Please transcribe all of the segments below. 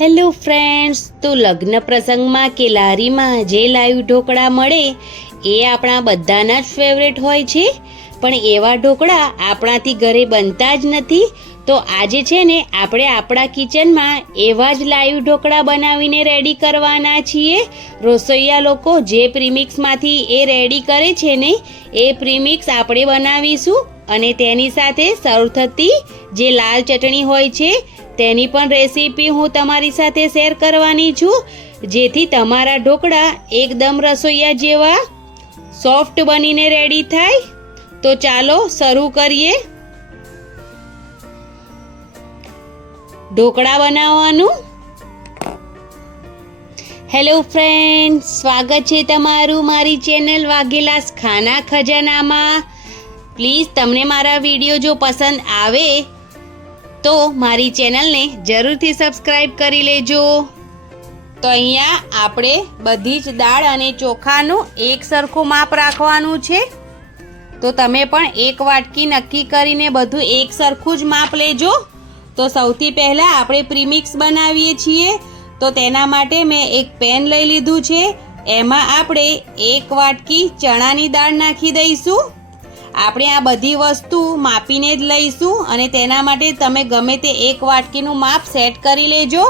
Hello friends, તો લગ્ન પ્રસંગમાં કે લારીમાં જે લાઈવ ઢોકળા મળે એ આપણા બધાના જ ફેવરેટ હોય છે. પણ એવા ઢોકળા આપણાથી ઘરે બનતા જ નથી. તો આજે છે ને આપણે આપણા કિચનમાં એવા જ લાઈવ ઢોકળા બનાવીને રેડી કરવાના છીએ. રસોઈયા લોકો જે પ્રીમિક્સમાંથી એ રેડી કરે છે ને, એ પ્રીમિક્સ આપણે બનાવીશું અને તેની સાથે સર્વ થતી જે લાલ ચટણી હોય છે તેની પણ રેસીપી હું તમારી સાથે શેર કરવાની છું. જેથી તમારા ઢોકળા એકદમ રસોઈયા જેવા સોફ્ટ બનીને રેડી થાય. તો ચાલો શરૂ કરીએ. ઢોકળા બનાવવાનું. હેલો ફ્રેન્ડ, સ્વાગત છે તમારું મારી ચેનલ વાઘેલાસ ખાના ખજાનામાં. પ્લીઝ તમને મારા વીડિયો જો પસંદ આવે તો મારી ચેનલને જરૂરથી સબસ્ક્રાઈબ કરી લેજો. તો અહીંયા આપણે બધી જ દાળ અને ચોખાનું એક સરખું માપ રાખવાનું છે. તો તમે પણ એક વાટકી નક્કી કરીને બધું એક સરખું જ માપ લેજો. તો સૌથી પહેલાં આપણે પ્રીમિક્સ બનાવીએ છીએ. તો તેના માટે મેં એક પેન લઈ લીધું છે. એમાં આપણે એક વાટકી ચણાની દાળ નાખી દઈશું. આપણે આ બધી વસ્તુ માપીને જ લઈશું અને તેના માટે તમે ગમે તે એક વાટકીનું માપ સેટ કરી લેજો.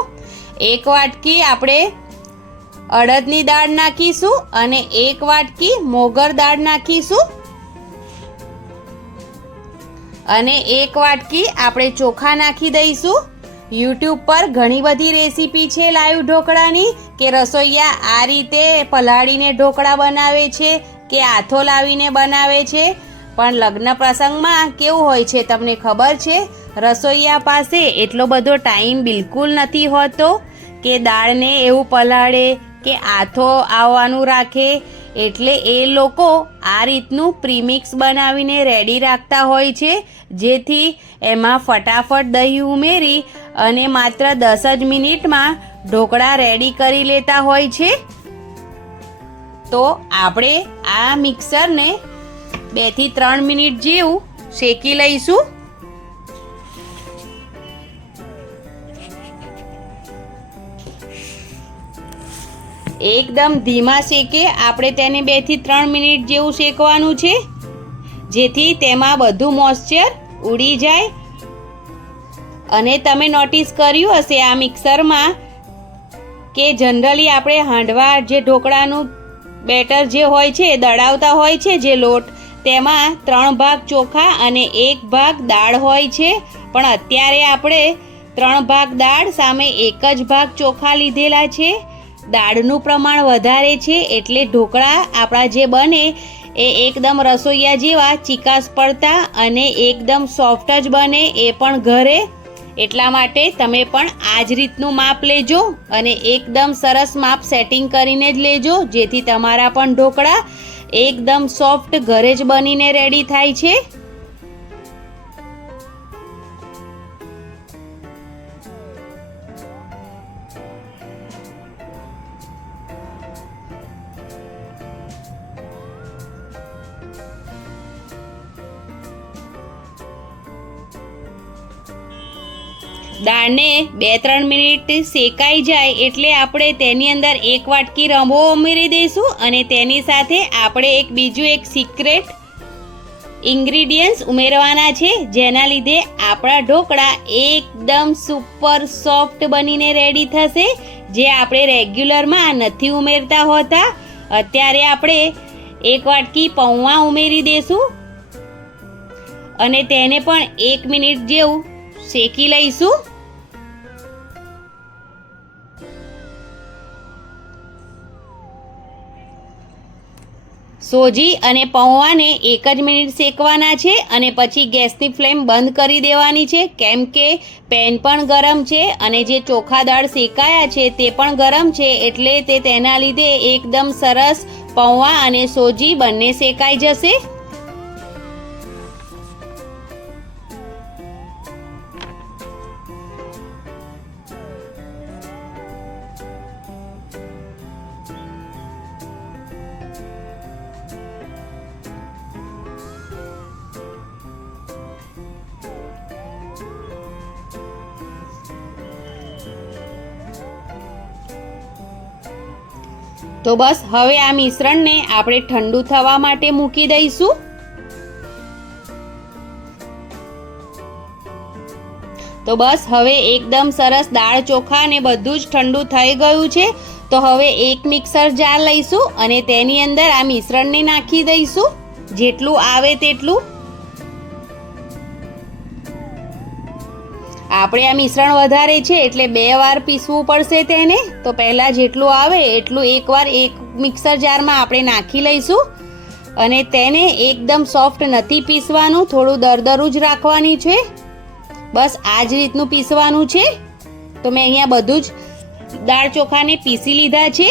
એક વાટકી આપણે અડદની દાળ નાખીશું અને એક વાટકી મોગર દાળ નાખીશું. અને એક વાટકી આપણે ચોખા નાખી દઈશું. યુટ્યુબ પર ઘણી બધી રેસીપી છે લાઈવ ઢોકળાની કે રસોઈયા આ રીતે પલાળીને ઢોકળા બનાવે છે કે આથો લાવીને બનાવે છે. પણ લગ્ન પ્રસંગમાં કેવું હોય છે તમને ખબર છે? રસોઈયા પાસે એટલો બધો ટાઈમ બિલકુલ નથી હોતો કે દાળને એવું પલાળે કે આથો આવવાનું રાખે. એટલે એ લોકો આ રીતનું પ્રીમિક્સ બનાવીને રેડી રાખતા હોય છે, જેથી એમાં ફટાફટ દહીં ઉમેરી અને માત્ર દસ જ મિનિટમાં ઢોકળા રેડી કરી લેતા હોય છે. તો આપણે આ મિક્સરને બેથી ત્રણ મિનિટ જેવું શેકી લઈશું. એકદમ ધીમા શેકે આપણે તેને બેથી ત્રણ મિનિટ જેવું શેકવાનું છે. જેથી તેમાં બધું મોઇશ્ચર ઉડી જાય. અને તમે નોટિસ કર્યું હશે આ મિક્સરમાં કે જનરલી આપણે હાંડવા જે ઢોકળાનું બેટર જે હોય છે દળાવતા હોય છે, જે લોટ તેમાં ત્રણ ભાગ ચોખા અને એક ભાગ દાળ હોય છે. પણ અત્યારે આપણે ત્રણ ભાગ દાળ સામે એક જ ભાગ ચોખા લીધેલા છે. દાળનું પ્રમાણ વધારે છે એટલે ઢોકળા આપણા જે બને એ એકદમ રસોઈયા જેવા ચિકાસ પડતા અને એકદમ સોફ્ટ જ બને એ પણ ઘરે. એટલા માટે તમે પણ આ જ રીતનું માપ લેજો અને એકદમ સરસ માપ સેટિંગ કરીને જ લેજો. જેથી તમારા પણ ઢોકળા એકદમ સોફ્ટ ઘરે જ બનીને રેડી થાય છે. દાળને બે ત્રણ મિનિટ શેકાઈ જાય એટલે આપણે તેની અંદર એક વાટકી રંભો ઉમેરી દઈશું અને તેની સાથે આપણે એક બીજું એક સિક્રેટ ઇન્ગ્રીડિયન્ટ્સ ઉમેરવાના છે, જેના લીધે આપણા ઢોકળા એકદમ સુપર સોફ્ટ બનીને રેડી થશે, જે આપણે રેગ્યુલરમાં નથી ઉમેરતા હોતા. અત્યારે આપણે એક વાટકી પૌવા ઉમેરી દઈશું. અને તેને પણ એક મિનિટ જેવું શેકી લઈશું. સોજી અને પૌવાને એક જ મિનિટ શેકવાના છે અને પછી ગેસની ફ્લેમ બંધ કરી દેવાની છે. કેમ કે પેન પણ ગરમ છે અને જે ચોખા દાળ શેકાયા છે તે પણ ગરમ છે એટલે તે તેના લીધે એકદમ સરસ પૌવા અને સોજી બંને શેકાઈ જશે. તો બસ, હવે આ મિશ્રણને આપણે ઠંડુ થવા માટે મૂકી દઈશું. તો બસ, હવે એકદમ સરસ દાળ ચોખા ને બધું જ ઠંડુ થઈ ગયું છે. તો હવે એક મિક્સર જાર લઈશું અને તેની અંદર આ મિશ્રણને નાખી દઈશું. જેટલું આવે તેટલું આપણે આ મિશ્રણ વધારે છે એટલે બે વાર પીસવું પડશે તેને. તો પહેલાં જેટલું આવે એટલું એકવાર એક મિક્સર જારમાં આપણે નાખી લઈશું. અને તેને એકદમ સોફ્ટ નથી પીસવાનું, થોડું દરદરું જ રાખવાની છે. બસ આ જ રીતનું પીસવાનું છે. તો મેં અહીંયા બધું જ દાળ ચોખાને પીસી લીધા છે.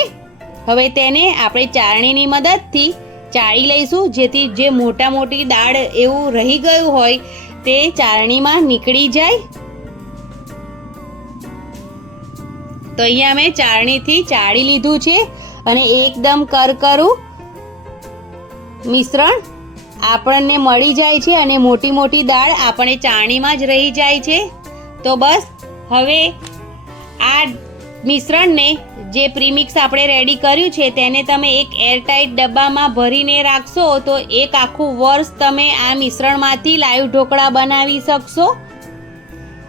હવે તેને આપણે ચાળણીની મદદથી ચાળી લઈશું, જેથી જે મોટા મોટી દાળ એવું રહી ગયું હોય તે ચાળણીમાં નીકળી જાય. તો અહીંયા મેં ચાળણીથી ચાળી લીધું છે અને એકદમ કરકરું મિશ્રણ આપણને મળી જાય છે અને મોટી મોટી દાળ આપણે ચાણીમાં જ રહી જાય છે. તો બસ, હવે આ મિશ્રણને જે પ્રીમિક્સ આપણે રેડી કર્યું છે તેને તમે એક એરટાઇટ ડબ્બામાં ભરીને રાખશો તો એક આખું વર્ષ તમે આ મિશ્રણમાંથી લાઈવ ઢોકળા બનાવી શકશો.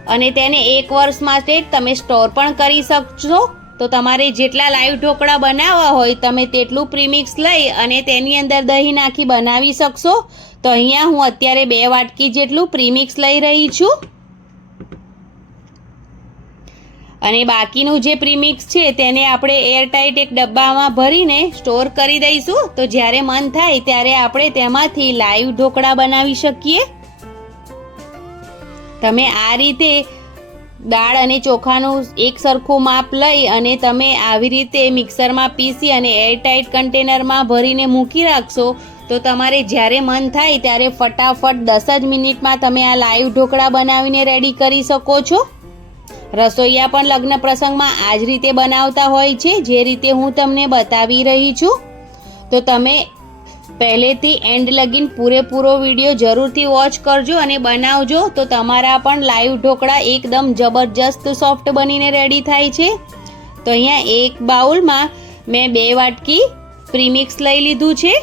અને તેને એક વર્ષ માટે તમે સ્ટોર પણ કરી શકશો. તો તમારે જેટલા લાઈવ ઢોકળા બનાવવા હોય, તમે તેટલું પ્રીમિક્સ લઈ અને તેની અંદર દહીં નાખી બનાવી શકશો. તો અહીંયા હું અત્યારે બે વાટકી જેટલું પ્રીમિક્સ લઈ રહી છું. અને બાકીનું જે પ્રીમિક્સ છે, તેને આપણે એરટાઇટ એક ડબ્બામાં ભરીને સ્ટોર કરી દઈશું. તો જ્યારે મન થાય, ત્યારે આપણે તેમાંથી લાઈવ ઢોકળા બનાવી શકીએ. તમે આ રીતે દાળ અને ચોખાનું એક સરખું માપ લઈ અને તમે આવી રીતે મિક્સરમાં પીસી અને એરટાઇટ કન્ટેનરમાં ભરીને મૂકી રાખશો, તો તમારે જ્યારે મન થાય ત્યારે ફટાફટ દસ જ મિનિટમાં તમે આ લાઈવ ઢોકળા બનાવીને રેડી કરી શકો છો. રસોઈયા પણ લગ્ન પ્રસંગમાં આ જ રીતે બનાવતા હોય છે, જે રીતે હું તમને બતાવી રહી છું. તો તમે પહેલેથી એન્ડ લગીન પૂરેપૂરો વીડિયો જરૂરથી વોચ કરજો અને બનાવજો. તો તમારા પણ લાઈવ ઢોકળા એકદમ જબરજસ્ત સોફ્ટ બનીને રેડી થાય છે. તો અહીંયા એક બાઉલમાં મેં બે વાટકી પ્રીમિક્સ લઈ લીધું છે.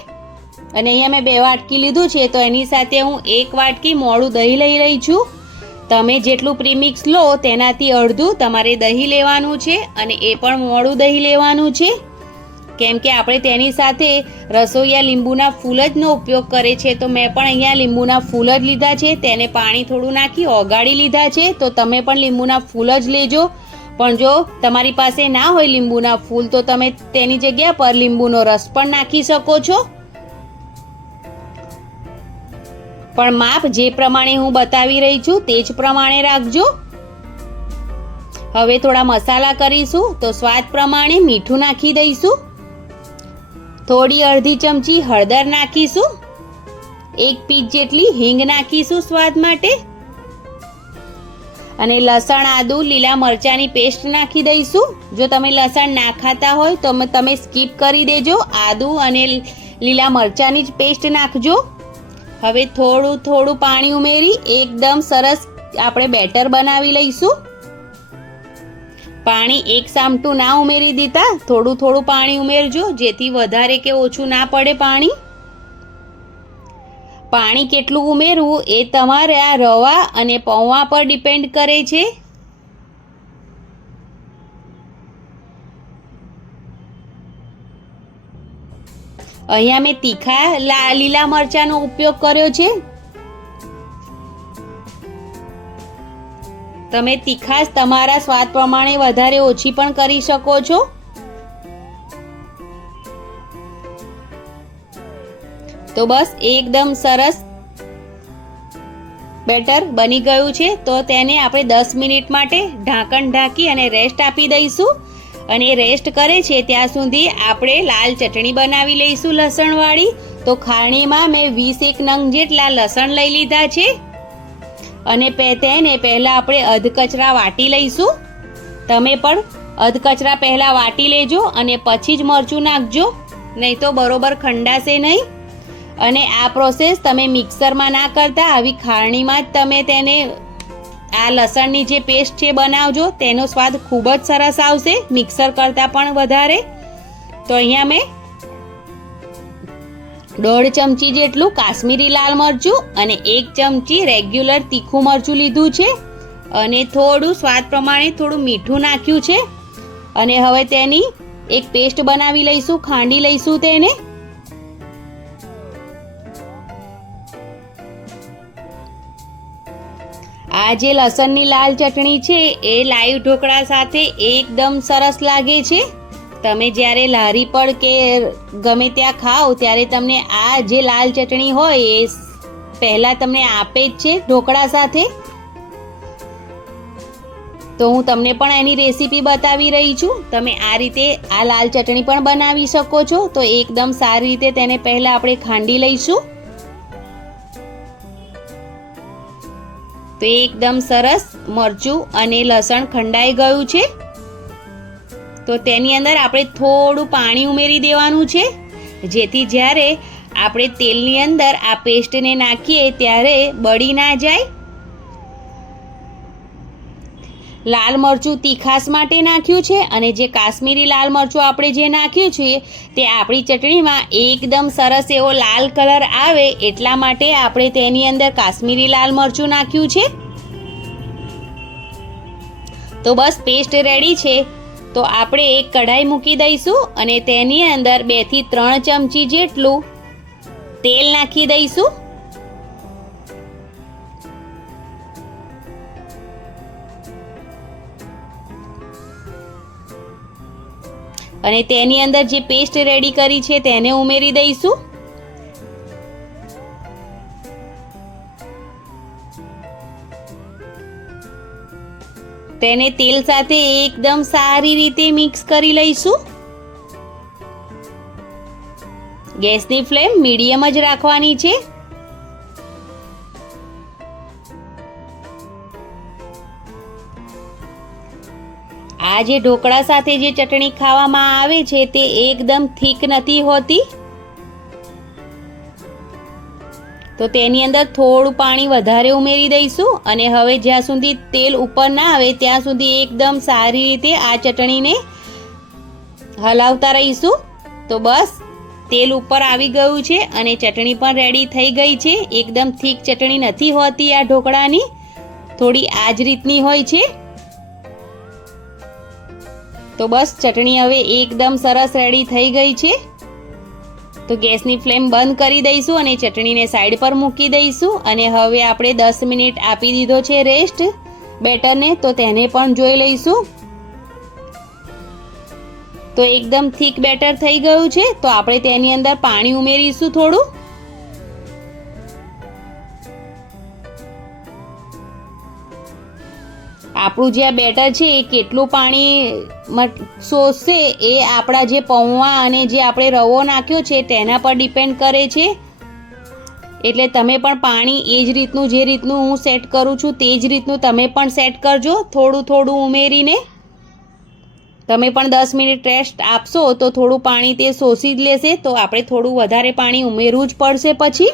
અને અહીંયા મેં બે વાટકી લીધું છે, તો એની સાથે હું એક વાટકી મોડું દહીં લઈ રહી છું. તમે જેટલું પ્રીમિક્સ લો તેનાથી અડધું તમારે દહીં લેવાનું છે અને એ પણ મોડું દહીં લેવાનું છે. કેમ કે આપણે તેની સાથે રસોઈયા લીંબુના ફૂલ જનો ઉપયોગ કરે છે. તો મેં પણ અહીંયા લીંબુના ફૂલ જ લીધા છે. તેને પાણી થોડું નાખી ઓગાળી લીધા છે. તો તમે પણ લીંબુના ફૂલ જ લેજો. પણ જો તમારી પાસે ના હોય લીંબુના ફૂલ, તો તમે તેની જગ્યા પર લીંબુનો રસ પણ નાખી શકો છો. પણ માપ જે પ્રમાણે હું બતાવી રહી છું, તે જ પ્રમાણે રાખજો. હવે થોડા મસાલા કરીશું. તો સ્વાદ પ્રમાણે મીઠું નાખી દઈશું. થોડી અડધી ચમચી હળદર નાખીશું. એક પીચ જેટલી હિંગ નાખીશું સ્વાદ માટે. અને લસણ, આદુ, લીલા મરચાંની પેસ્ટ નાખી દઈશું. જો તમે લસણ ના ખાતા હોય તો તમે સ્કીપ કરી દેજો. આદુ અને લીલા મરચાંની જ પેસ્ટ નાખજો. હવે થોડું થોડું પાણી ઉમેરી એકદમ સરસ આપણે બેટર બનાવી લઈશું. પાણી એક સામટું ના ઉમેરી દીધા. થોડું થોડું પાણી ઉમેરજો, જેથી વધારે કે ઓછું ના પડે પાણી. પાણી કેટલું ઉમેરવું એ તમારે રવા અને પૌવા પર ડિપેન્ડ કરે છે. અહીંયા મેં તીખા લીલા મરચાંનો ઉપયોગ કર્યો છે. તમે તીખાશ તમારા સ્વાદ પ્રમાણે વધારે ઓછી પણ કરી શકો છો? તો બસ, એકદમ સરસ બેટર બની ગયું છે. તો તેને આપણે દસ મિનિટ માટે ઢાંકણ ઢાંકી અને રેસ્ટ આપી દઈશું. અને રેસ્ટ કરે છે ત્યાં સુધી આપણે લાલ ચટણી બનાવી લઈશું લસણવાળી. તો ખાણીમાં મેં વીસ એક નંગ જેટલા લસણ લઈ લીધા છે. અને તેને પહેલાં આપણે અધકચરા વાટી લઈશું. તમે પણ અધકચરા પહેલાં વાટી લેજો અને પછી જ મરચું નાખજો. નહીં તો બરોબર ખંડાશે નહીં. અને આ પ્રોસેસ તમે મિક્સરમાં ના કરતા, આવી ખારણીમાં જ તમે તેને, આ લસણની જે પેસ્ટ છે બનાવજો, તેનો સ્વાદ ખૂબ જ સરસ આવશે. મિક્સર કરતાં પણ વધારે. તો અહીંયા મેં દોઢ ચમચી જેટલું કાશ્મીરી લાલ મરચું અને એક ચમચી રેગ્યુલર તીખું મરચું લીધું છે. અને થોડું સ્વાદ પ્રમાણે થોડું મીઠું નાખ્યું છે. અને હવે તેની એક પેસ્ટ બનાવી લઈશું, ખાંડી લઈશું તેને. આ જે લસણની લાલ ચટણી છે, એ લાઈવ ઢોકળા સાથે એકદમ સરસ લાગે છે. તમે જ્યારે લારી પર કે ગમે ત્યાં ખાઓ, ત્યારે તમને આ જે લાલ ચટણી હોય, એ પહેલાં તમને આપે જ છે ઢોકળા સાથે? તો હું તમને પણ એની રેસીપી બતાવી રહી છું. તમે આ રીતે આ લાલ ચટણી પણ બનાવી શકો છો. તો એકદમ સારી રીતે તેને પહેલાં આપણે ખાંડી લઈશું. તો એકદમ સરસ મરચું અને લસણ ખંડાઈ ગયું છે. તો તેની અંદર આપણે થોડું પાણી ઉમેરી દેવાનું છે. જેથી જ્યારે આપણે તેલની અંદર આ પેસ્ટને નાખીએ ત્યારે બળી ના જાય. લાલ મરચું તીખાસ માટે નાખ્યું છે અને જે કાશ્મીરી લાલ મરચું આપણે જે નાખ્યું છે તે આપણી ચટણીમાં એકદમ સરસ એવો લાલ કલર આવે એટલા માટે આપણે તેની અંદર કાશ્મીરી લાલ મરચું નાખ્યું છે. તો બસ પેસ્ટ રેડી છે. તો આપણે એક કઢાઈ મૂકી દઈશું અને તેની અંદર બેથી ત્રણ ચમચી જેટલું તેલ નાખી દઈશું. અને તેની અંદર જે પેસ્ટ રેડી કરી છે તેને ઉમેરી દઈશું. તેને તેલ સાથે એકદમ સારી રીતે મિક્સ કરી લઈશું. ગેસની ફ્લેમ મીડિયમ જ રાખવાની છે. આ જે ઢોકળા સાથે જે ચટણી ખાવામાં આવે છે તે એકદમ થીક નથી હોતી. તો તેની અંદર થોડું પાણી વધારે ઉમેરી દઈશું અને હવે જ્યાં સુધી તેલ ઉપર ના આવે ત્યાં સુધી એકદમ સારી રીતે આ ચટણીને હલાવતા રહીશું. તો બસ, તેલ ઉપર આવી ગયું છે અને ચટણી પણ રેડી થઈ ગઈ છે. એકદમ થીક ચટણી નથી હોતી આ ઢોકળાની. થોડી આ જ રીતની હોય છે. તો બસ, ચટણી હવે એકદમ સરસ રેડી થઈ ગઈ છે. તો ગેસની ફ્લેમ બંધ કરી દઈશું અને ચટણીને સાઈડ પર મૂકી દઈશું અને હવે આપણે દસ મિનિટ આપી દીધો છે રેસ્ટ. બેટરને તો તેને પણ જોઈ લઈશું. તો એકદમ થીક બેટર થઈ ગયું છે. તો આપણે તેની અંદર પાણી ઉમેરીશું થોડું. આપણું જે આ બેટર છે, એ કેટલું પાણી શોષશે એ આપણા જે પૌવા અને જે આપણે રવો નાખ્યો છે, તેના પર ડિપેન્ડ કરે છે. એટલે તમે પણ પાણી એ જ રીતનું, જે રીતનું હું સેટ કરું છું, તે જ રીતનું તમે પણ સેટ કરજો, થોડું થોડું ઉમેરીને. તમે પણ દસ મિનિટ રેસ્ટ આપશો, તો થોડું પાણી તે શોષી જ લેશે, તો આપણે થોડું વધારે પાણી ઉમેરવું જ પડશે પછી.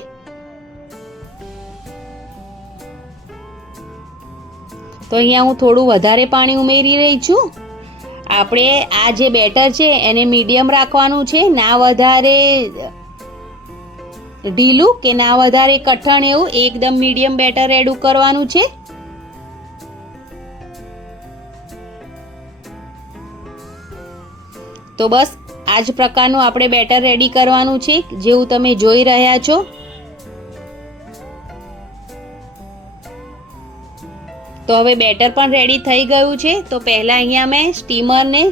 તો અહીંયા હું થોડું વધારે પાણી ઉમેરી રહી છું. આપણે આ જે બેટર છે એને મીડિયમ રાખવાનું છે. ના વધારે ઢીલું કે ના વધારે કઠણ એવું એકદમ મીડિયમ બેટર રેડું કરવાનું છે. તો બસ આ જ પ્રકારનું આપણે બેટર રેડી કરવાનું છે. જેવું તમે જોઈ રહ્યા છો. તો હવે બેટર પણ રેડી થઈ ગયું છે. તો પહેલાં અહીંયા મેં સ્ટીમરને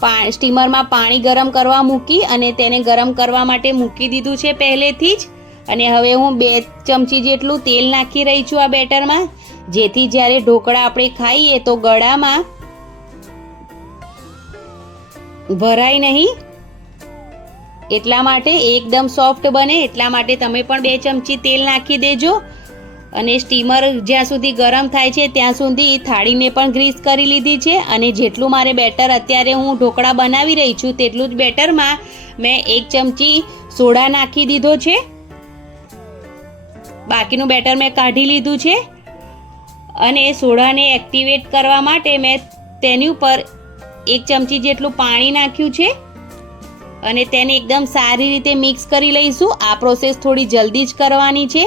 પા, સ્ટીમરમાં પાણી ગરમ કરવા મૂકી અને તેને ગરમ કરવા માટે મૂકી દીધું છે પહેલેથી જ. અને હવે હું બે ચમચી જેટલું તેલ નાખી રહી છું આ બેટરમાં. જેથી જ્યારે ઢોકળા આપણે ખાઈએ તો ગળામાં ભરાય નહીં. એટલા માટે એકદમ સોફ્ટ બને. એટલા માટે તમે પણ બે ચમચી તેલ નાખી દેજો. અને સ્ટીમર જ્યાં સુધી ગરમ થાય છે, ત્યાં સુધી થાળીને પણ ગ્રીસ કરી લીધી છે અને જેટલું મારે બેટર અત્યારે હું ઢોકળા બનાવી રહી છું, તેટલું જ બેટરમાં મેં એક ચમચી સોડા નાખી દીધો છે. બાકીનું બેટર મેં કાઢી લીધું છે અને સોડાને એક્ટિવેટ કરવા માટે મેં તેની ઉપર એક ચમચી જેટલું પાણી નાખ્યું છે અને તેને એકદમ સારી રીતે મિક્સ કરી લઈશું. આ પ્રોસેસ થોડી જલ્દી જ કરવાની છે.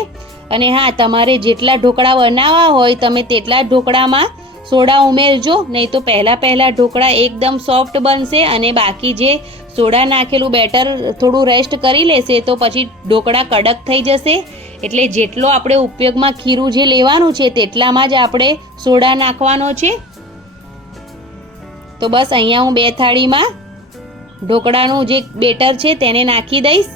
અને હા, તમારે જેટલા ઢોકળા બનાવવા હોય, તમે તેટલા ઢોકળામાં સોડા ઉમેરજો. નહીં તો પહેલાં પહેલાં ઢોકળા એકદમ સોફ્ટ બનશે અને બાકી જે સોડા નાખેલું બેટર થોડું રેસ્ટ કરી લેશે, તો પછી ઢોકળા કડક થઈ જશે. એટલે જેટલો આપણે ઉપયોગમાં ખીરું જે લેવાનું છે, તેટલામાં જ આપણે સોડા નાખવાનો છે. તો બસ અહીંયા હું બે થાળીમાં ઢોકળાનું જે બેટર છે, તેને નાખી દઈશ.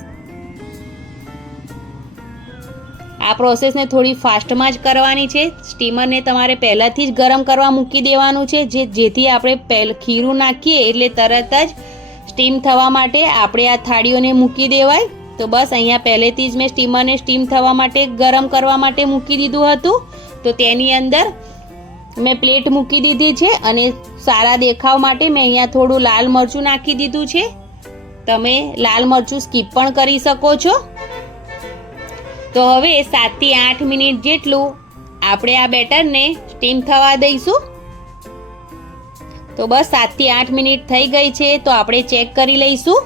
આ પ્રોસેસને થોડી ફાસ્ટમાં જ કરવાની છે. સ્ટીમરને તમારે પહેલાંથી જ ગરમ કરવા મૂકી દેવાનું છે. જે, જેથી આપણે પહેલ, ખીરું નાખીએ એટલે તરત જ સ્ટીમ થવા માટે આપણે આ થાળીઓને મૂકી દેવાય. તો બસ અહીંયા પહેલેથી જ મેં સ્ટીમરને સ્ટીમ થવા માટે ગરમ કરવા માટે મૂકી દીધું હતું. તો તેની અંદર મેં પ્લેટ મૂકી દીધી છે અને સારા દેખાવ માટે મેં અહીંયા થોડું લાલ મરચું નાખી દીધું છે. તમે લાલ મરચું સ્કીપ પણ કરી શકો છો. તો હવે સાતથી આઠ મિનિટ જેટલું આપણે આ બેટરને સ્ટીમ થવા દઈશું. તો બસ સાતથી આઠ મિનિટ થઈ ગઈ છે, તો આપણે ચેક કરી લઈશું.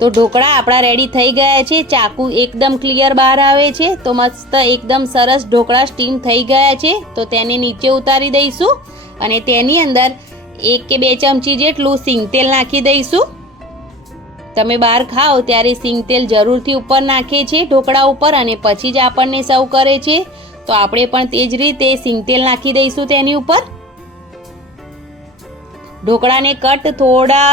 તો ઢોકળા આપણા રેડી થઈ ગયા છે, ચાકુ એકદમ ક્લિયર બહાર આવે છે, તો મસ્ત એકદમ સરસ ઢોકળા સ્ટીમ થઈ ગયા છે, તો તેને નીચે ઉતારી દઈશું અને તેની અંદર એક કે બે ચમચી જેટલું સિંગ તેલ નાખી દઈશું. તમે બહાર ખાઓ ત્યારે સિંગ તેલ જરૂરથી ઉપર નાખે છે, ઢોકળા ઉપર અને પછી જ આપણને સર્વ કરે છે. તો આપણે પણ તે જ રીતે સિંગ તેલ નાખી દઈશું તેની ઉપર. ઢોકળાને કટ થોડા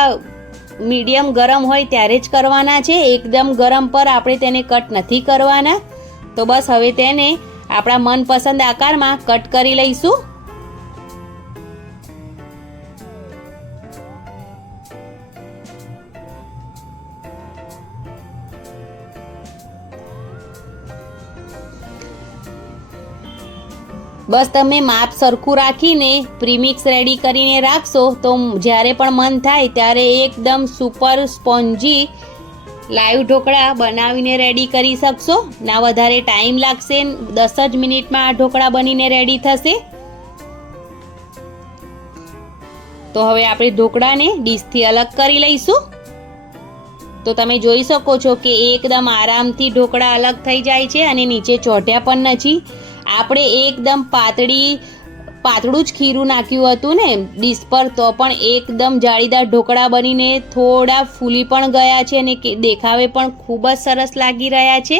મીડિયમ ગરમ હોય ત્યારે જ કરવાના છે. એકદમ ગરમ પર આપણે તેને કટ નથી કરવાના. તો બસ હવે તેને આપણા મનપસંદ આકારમાં કટ કરી લઈશું. બસ તમે માપ સરખું રાખીને પ્રીમિક્સ રેડી કરીને રાખશો તો જ્યારે પણ મન થાય ત્યારે એકદમ સુપર સ્પોન્જી લાઈવ ઢોકળા બનાવીને રેડી કરી શકશો. ના વધારે ટાઈમ લાગશે, દસ જ મિનિટમાં આ ઢોકળા બનીને રેડી થશે. તો હવે આપણે ઢોકળાને ડીશથી અલગ કરી લઈશું. તો તમે જોઈ શકો છો કે એકદમ આરામથી ઢોકળા અલગ થઈ જાય છે અને નીચે ચોંટ્યા પણ નથી. આપણે એકદમ પાતળી, પાતળું જ ખીરું નાખ્યું હતું ને, ડીશ પર, તો પણ એકદમ જાળીદાર ઢોકળા બનીને થોડા ફૂલી પણ ગયા છે અને દેખાવે પણ ખૂબ જ સરસ લાગી રહ્યા છે.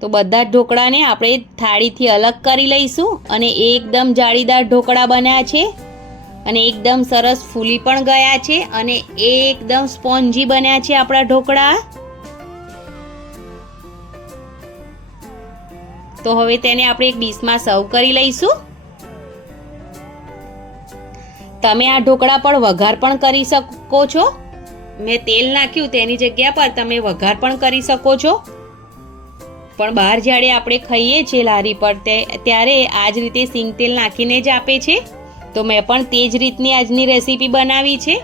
તો બધા જ ઢોકળાને આપણે થાળીથી અલગ કરી લઈશું અને એકદમ જાળીદાર ઢોકળા બન્યા છે અને એકદમ સરસ ફૂલી પણ ગયા છે અને એકદમ સ્પોન્જી બન્યા છે આપણા ઢોકળા. તો હવે તેને આપણે એક ડીશમાં સર્વ કરી લઈશું. તમે આ ઢોકળા પર વઘાર પણ કરી શકો છો. મેં તેલ નાખ્યું તેની જગ્યા પર તમે વઘાર પણ કરી શકો છો. પણ બહાર જ્યારે આપણે ખાઈએ છીએ લારી પર ત્યારે આ જ રીતે સિંગ તેલ નાખીને જ આપે છે. તો મેં પણ તે જ રીતની આજની રેસીપી બનાવી છે.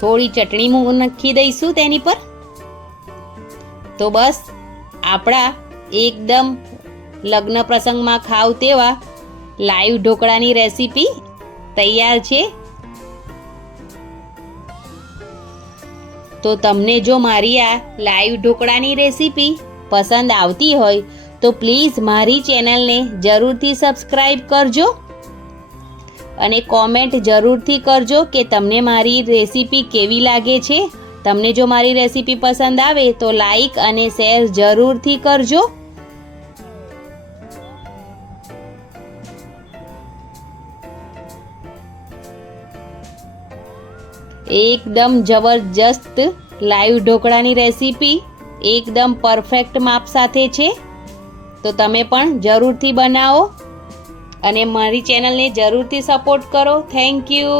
થોડી ચટણી નાખી દઈશું તેની પર. તો બસ, આપણા એકદમ લગ્ન પ્રસંગમાં ખાવ તેવા લાઈવ ઢોકળાની રેસીપી તૈયાર છે. તો તમને જો મારી આ લાઈવ ઢોકળાની રેસીપી પસંદ આવતી હોય, તો પ્લીઝ મારી ચેનલને જરૂરથી સબસ્ક્રાઈબ કરજો અને કોમેન્ટ જરૂરથી કરજો કે તમને મારી રેસીપી કેવી લાગે છે. તમને જો મારી રેસીપી પસંદ આવે તો લાઈક અને શેર જરૂરથી કરજો. એકદમ જબરજસ્ત લાઈવ ઢોકળાની રેસીપી એકદમ પરફેક્ટ માપ સાથે છે. તો તમે પણ જરૂરથી બનાવો અને મારી ચેનલને જરૂરથી સપોર્ટ કરો. Thank you.